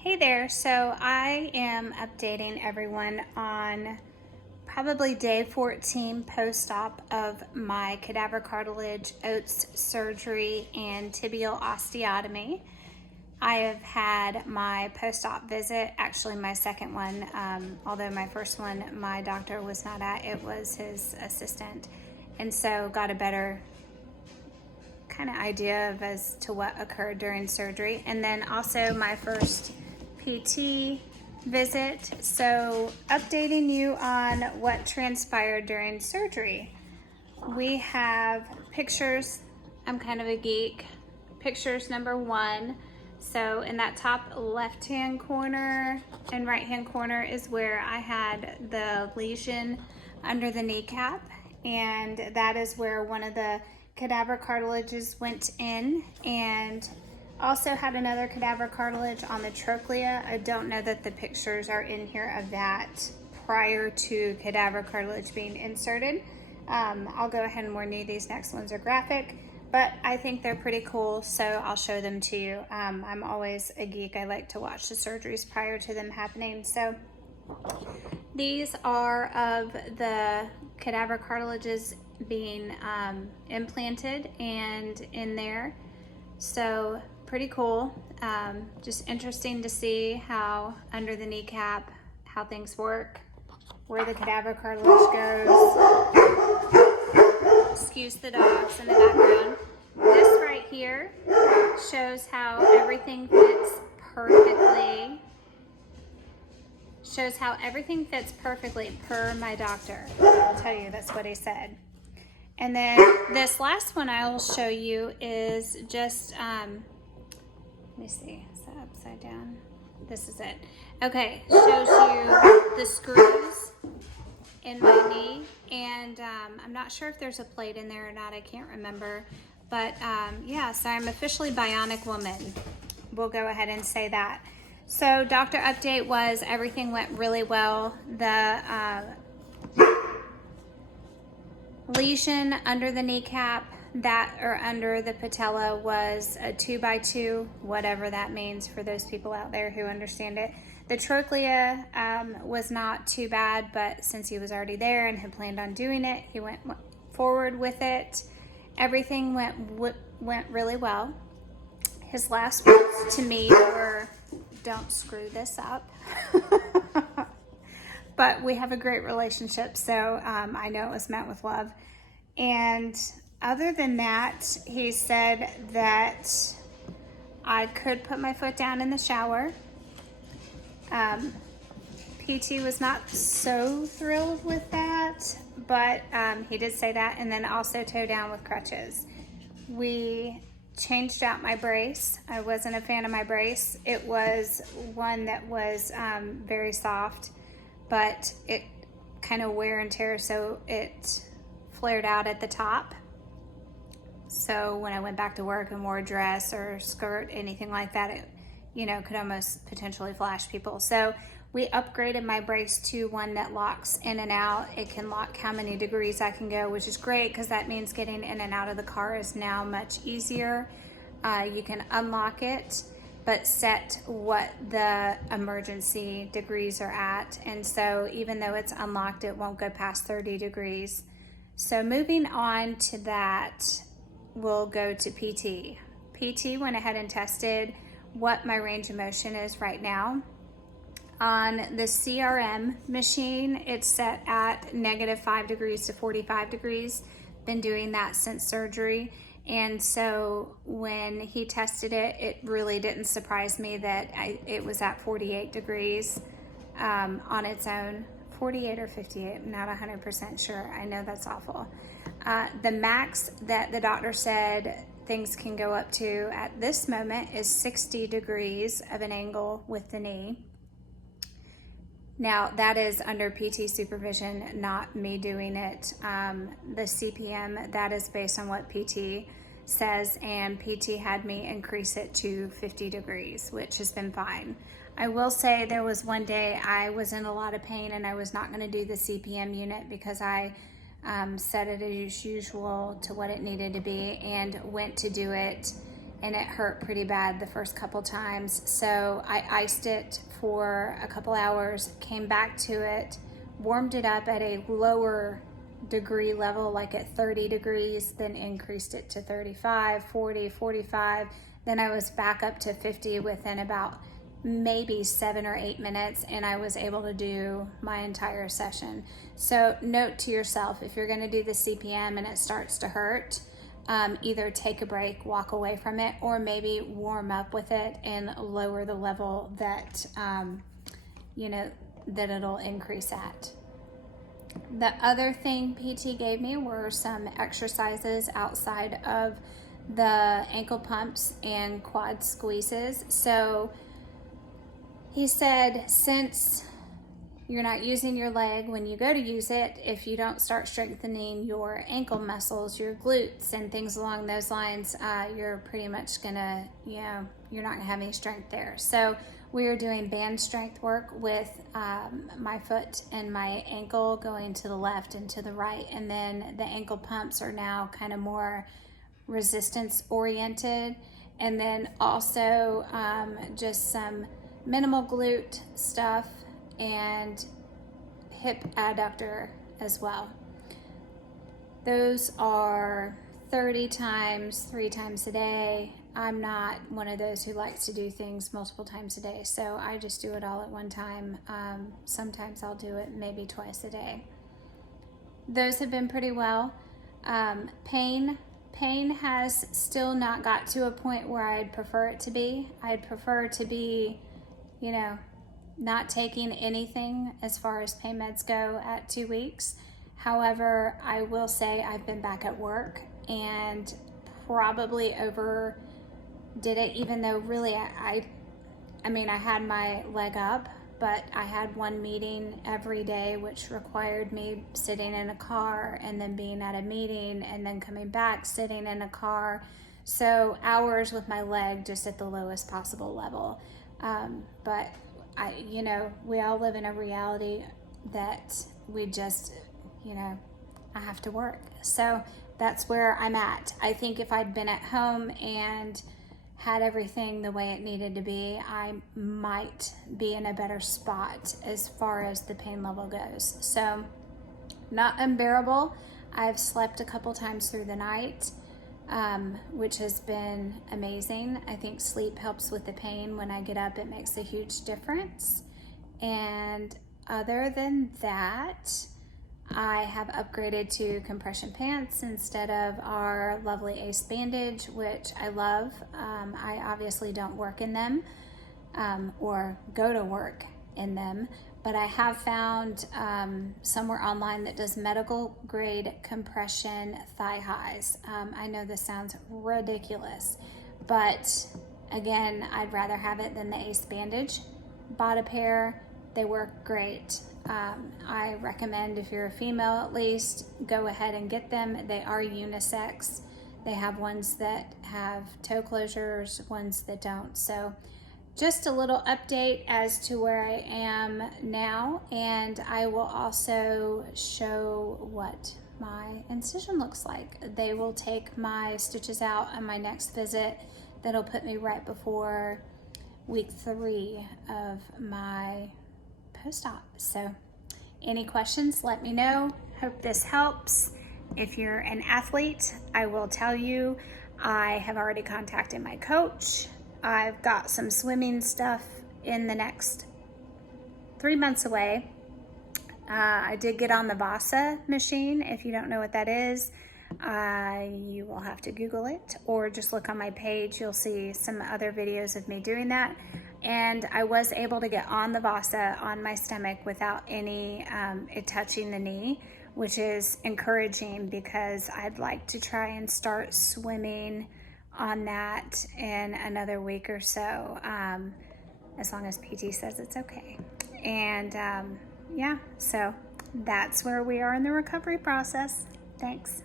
Hey there, so I am updating everyone on probably day 14 post-op of my cadaver cartilage, OATS surgery, and tibial osteotomy. I have had my post-op visit, actually my second one, although my first one my doctor was not at, it was his assistant, and so got a better kind of idea of as to what occurred during surgery. And then also my first PT visit. So updating you on what transpired during surgery. We have pictures. I'm kind of a geek. Pictures number 1. So in that top left-hand corner and right-hand corner is where I had the lesion under the kneecap, and that is where one of the cadaver cartilages went in, and also had another cadaver cartilage on the trochlea. I don't know that the pictures are in here of that prior to cadaver cartilage being inserted. I'll go ahead and warn you, these next ones are graphic, but I think they're pretty cool, so I'll show them to you. I'm always a geek. I like to watch the surgeries prior to them happening. So these are of the cadaver cartilages being implanted and in there. So pretty cool. Just interesting to see how under the kneecap, how things work, where the cadaver cartilage goes. Excuse the dogs in the background. This right here shows how everything fits perfectly. Shows how everything fits perfectly per my doctor. I'll tell you, that's what he said. And then this last one I will show you is just, let me see, is that upside down? This is it. Okay, shows you the screws in my knee, and I'm not sure if there's a plate in there or not, I can't remember. But yeah, so I'm officially bionic woman. We'll go ahead and say that. So doctor update was everything went really well. The lesion under the kneecap, or under the patella, was a 2x2, whatever that means for those people out there who understand it. The trochlea was not too bad, but since he was already there and had planned on doing it, he went forward with it. Everything went really well. His last words to me were, "Don't screw this up." But we have a great relationship, so I know it was meant with love. And other than that, he said that I could put my foot down in the shower. PT was not so thrilled with that, but he did say that. And then also toe down with crutches. We changed out my brace. I wasn't a fan of my brace. It was one that was very soft, but it kind of wear and tear, so it flared out at the top. So when I went back to work and wore a dress or skirt, anything like that, it, could almost potentially flash people. So we upgraded my brace to one that locks in and out. It can lock how many degrees I can go, which is great because that means getting in and out of the car is now much easier. You can unlock it, but set what the emergency degrees are at. And so even though it's unlocked, it won't go past 30 degrees. So moving on to that, we'll go to PT. PT went ahead and tested what my range of motion is right now. On the CRM machine, it's set at -5 degrees to 45 degrees. Been doing that since surgery. And so when he tested it, it really didn't surprise me that it was at 48 degrees on its own. 48 or 58, I'm not 100% sure. I know that's awful. The max that the doctor said things can go up to at this moment is 60 degrees of an angle with the knee. Now that is under PT supervision, not me doing it. The CPM, that is based on what PT says, and PT had me increase it to 50 degrees, which has been fine. I will say there was one day I was in a lot of pain and I was not going to do the CPM unit because I set it as usual to what it needed to be and went to do it and it hurt pretty bad the first couple times. So I iced it for a couple hours, came back to it, warmed it up at a lower degree level, like at 30 degrees, then increased it to 35, 40, 45. Then I was back up to 50 within about maybe 7 or 8 minutes, and I was able to do my entire session. So note to yourself, if you're going to do the CPM and it starts to hurt, either take a break, walk away from it, or maybe warm up with it and lower the level that that it'll increase at. The other thing PT gave me were some exercises outside of the ankle pumps and quad squeezes. So he said, since you're not using your leg when you go to use it, if you don't start strengthening your ankle muscles, your glutes, and things along those lines, you're pretty much gonna, you're not gonna have any strength there. So we are doing band strength work with my foot and my ankle going to the left and to the right. And then the ankle pumps are now kind of more resistance oriented. And then also just some minimal glute stuff and hip adductor as well. Those are 30 times, 3 times a day. I'm not one of those who likes to do things multiple times a day, so I just do it all at one time. Sometimes I'll do it maybe twice a day. Those have been pretty well. Pain has still not got to a point where I'd prefer it to be. I'd prefer to be, not taking anything as far as pain meds go at 2 weeks. However, I will say I've been back at work and probably overdid it, even though really I had my leg up, but I had one meeting every day, which required me sitting in a car and then being at a meeting and then coming back, sitting in a car. So hours with my leg just at the lowest possible level. But we all live in a reality that we just, I have to work. So that's where I'm at. I think if I'd been at home and had everything the way it needed to be, I might be in a better spot as far as the pain level goes. So not unbearable. I've slept a couple times through the night, which has been amazing. I think sleep helps with the pain. When I get up, it makes a huge difference. And other than that, I have upgraded to compression pants instead of our lovely Ace bandage, which I love. I obviously don't work in them or go to work in them, but I have found somewhere online that does medical grade compression thigh highs. I know this sounds ridiculous, but again, I'd rather have it than the Ace bandage. Bought a pair, they work great. I recommend, if you're a female at least, go ahead and get them. They are unisex. They have ones that have toe closures, ones that don't. So just a little update as to where I am now, and I will also show what my incision looks like. They will take my stitches out on my next visit. That'll put me right before week 3 of my post-op. So any questions, let me know. Hope this helps. If you're an athlete, I will tell you, I have already contacted my coach. I've got some swimming stuff in the next 3 months away. I did get on the Vasa machine. If you don't know what that is, you will have to Google it or just look on my page. You'll see some other videos of me doing that. And I was able to get on the Vasa on my stomach without any it touching the knee, which is encouraging because I'd like to try and start swimming on that in another week or so, as long as PT says it's okay. And yeah, so that's where we are in the recovery process. Thanks.